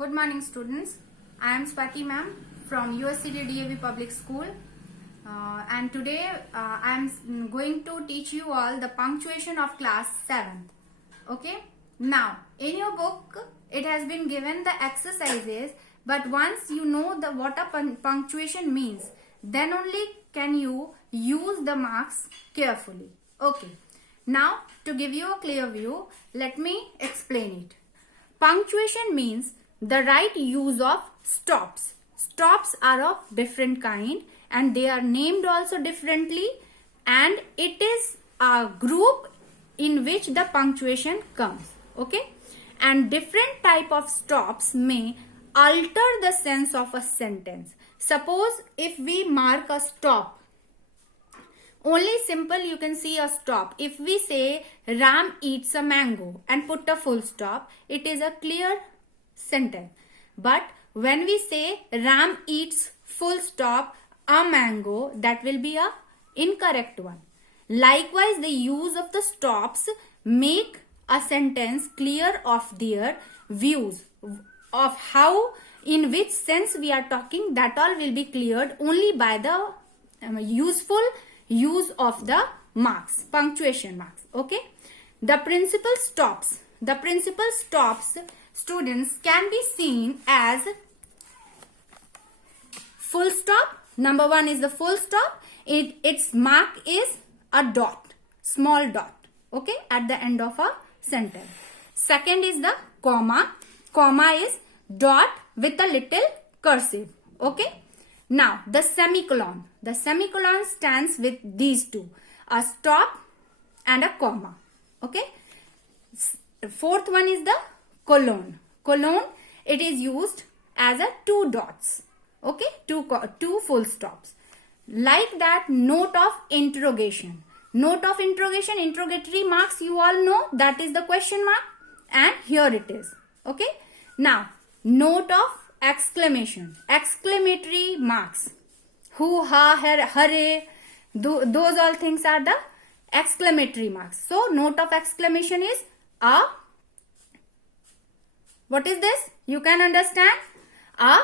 Good morning, students. I am Swati ma'am from USCD DAV Public School, and today I am going to teach you all the punctuation of class 7th. Okay. Now, in your book, it has been given the exercises, but once you know what a punctuation means, then only can you use the marks carefully. Okay. Now, to give you a clear view, let me explain it. Punctuation means the right use of stops. Stops are of different kind and they are named also differently, and it is a group in which the punctuation comes. Okay, and different type of stops may alter the sense of a sentence. Suppose if we mark a stop, only simple you can see a stop. If we say Ram eats a mango and put a full stop, it is a clear sentence. But when we say Ram eats full stop a mango, that will be a incorrect one. Likewise, the use of the stops make a sentence clear of their views of how, in which sense we are talking. That all will be cleared only by the useful use of the marks, punctuation marks. Okay, the principal stops students can be seen as full stop. Number one is the full stop. Its mark is a dot, small dot, okay, at the end of a sentence. Second is the comma. Comma is dot with a little cursive. Okay. Now the semicolon. The semicolon stands with these two, a stop and a comma. Okay. Fourth one is the colon. Colon, it is used as a two dots. Okay, two full stops. Like that, note of interrogation. Note of interrogation, interrogatory marks, you all know, that is the question mark, and here it is. Okay. Now, note of exclamation, exclamatory marks. Hoo, ha, hare, those all things are the exclamatory marks. So, note of exclamation is a, what is this? You can understand, a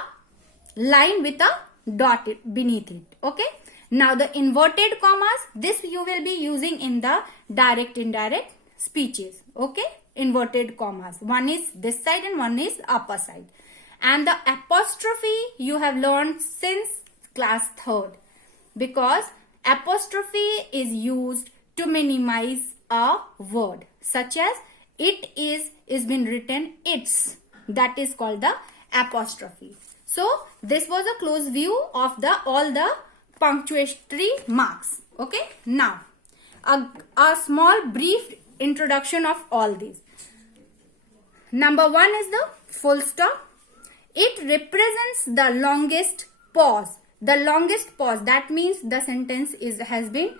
line with a dot beneath it. Okay. Now the inverted commas, this you will be using in the direct indirect speeches. Okay. Inverted commas. One is this side and one is upper side. And the apostrophe you have learned since class 3rd, because apostrophe is used to minimize a word, such as it is been written its. That is called the apostrophe. So this was a close view of all the punctuatory marks. Okay. Now a small brief introduction of all these. Number one is the full stop. It represents the longest pause. The longest pause, that means the sentence has been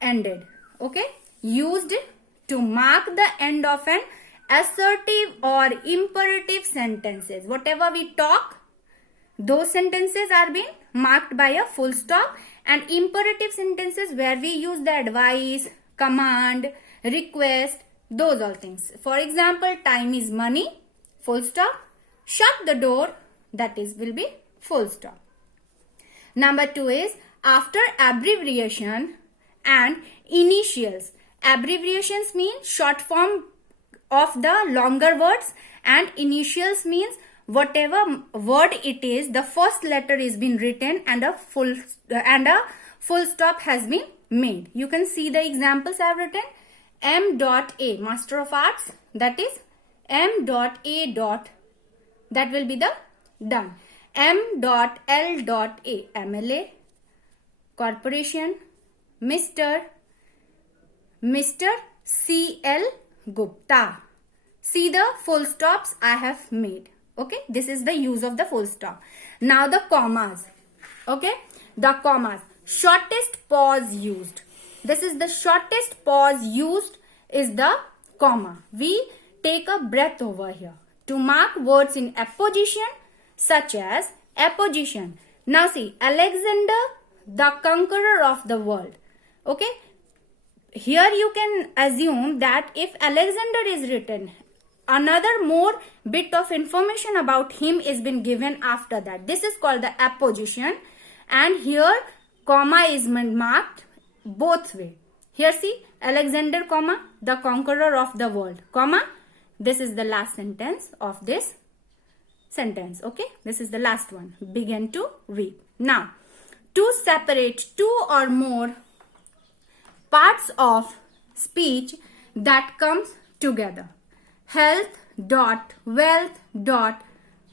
ended. Okay. Used to mark the end of an assertive or imperative sentences. Whatever we talk, those sentences are being marked by a full stop, and imperative sentences where we use the advice, command, request, those all things. For example, time is money, full stop. Shut the door, that is will be full stop. Number two is after abbreviation and initials. Abbreviations mean short form of the longer words, and initials means whatever word it is, the first letter is been written and a full stop has been made. You can see the examples I have written. M.A, Master of Arts, that is M.A. That will be the done. M.L.A, MLA, Corporation, Mr. C.L. Gupta. See the full stops I have made. Okay, this is the use of the full stop. Now the commas. Okay, the commas. Shortest pause used. This is the shortest pause used is the comma. We take a breath over here to mark words in apposition, such as apposition. Now see, Alexander, the conqueror of the world. Okay, here you can assume that if Alexander is written another more bit of information about him is been given after that. This is called the apposition, and here comma is marked both way. Here see, Alexander comma, the conqueror of the world, comma, this is the last sentence of this sentence. Okay, this is the last one, began to weep. Now, to separate two or more parts of speech that comes together. Health dot wealth dot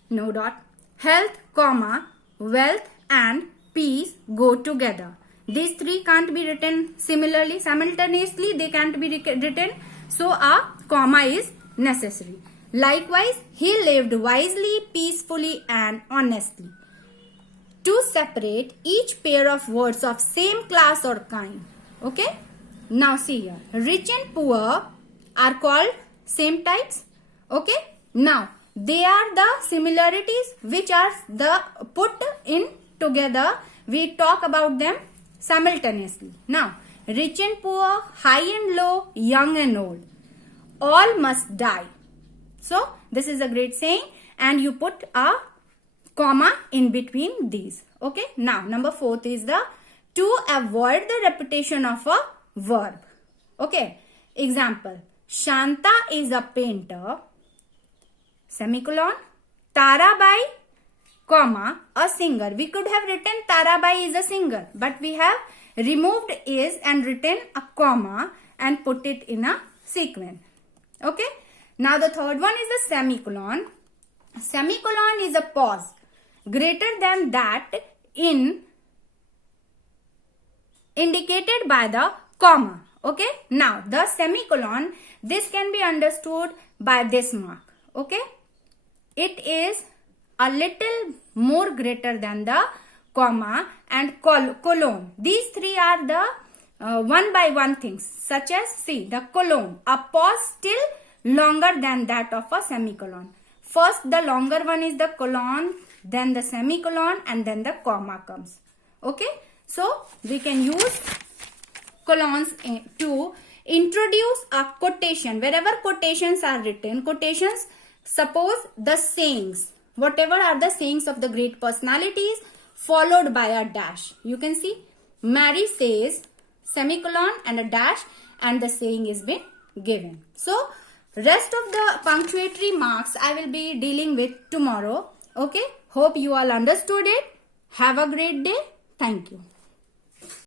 no dot health comma wealth and peace go together. These three can't be written similarly, simultaneously they can't be written, so a comma is necessary. Likewise, he lived wisely, peacefully and honestly. To separate each pair of words of same class or kind. Okay, now see here, rich and poor are called same types. Okay, now they are the similarities which are the put in together. We talk about them simultaneously. Now, rich and poor, high and low, young and old, all must die. So this is a great saying, and you put a comma in between these. Okay, now number 4 is the to avoid the repetition of a verb. Okay, example, Shanta is a painter, semicolon, Tarabai, comma, a singer. We could have written Tarabai is a singer, but we have removed is and written a comma and put it in a sequence. Okay, now the third one is the semicolon. Semicolon is a pause greater than that in indicated by the comma. Okay, now the semicolon, this can be understood by this mark. Okay, it is a little more greater than the comma and colon. These three are the one by one things, such as see the colon, a pause still longer than that of a semicolon. First the longer one is the colon, then the semicolon, and then the comma comes. Okay, so we can use colons to introduce a quotation. Wherever quotations are written, quotations, suppose the sayings, whatever are the sayings of the great personalities, followed by a dash. You can see Mary says, semicolon and a dash, and the saying is been given. So rest of the punctuatory marks I will be dealing with tomorrow. Okay, hope you all understood it. Have a great day. Thank you.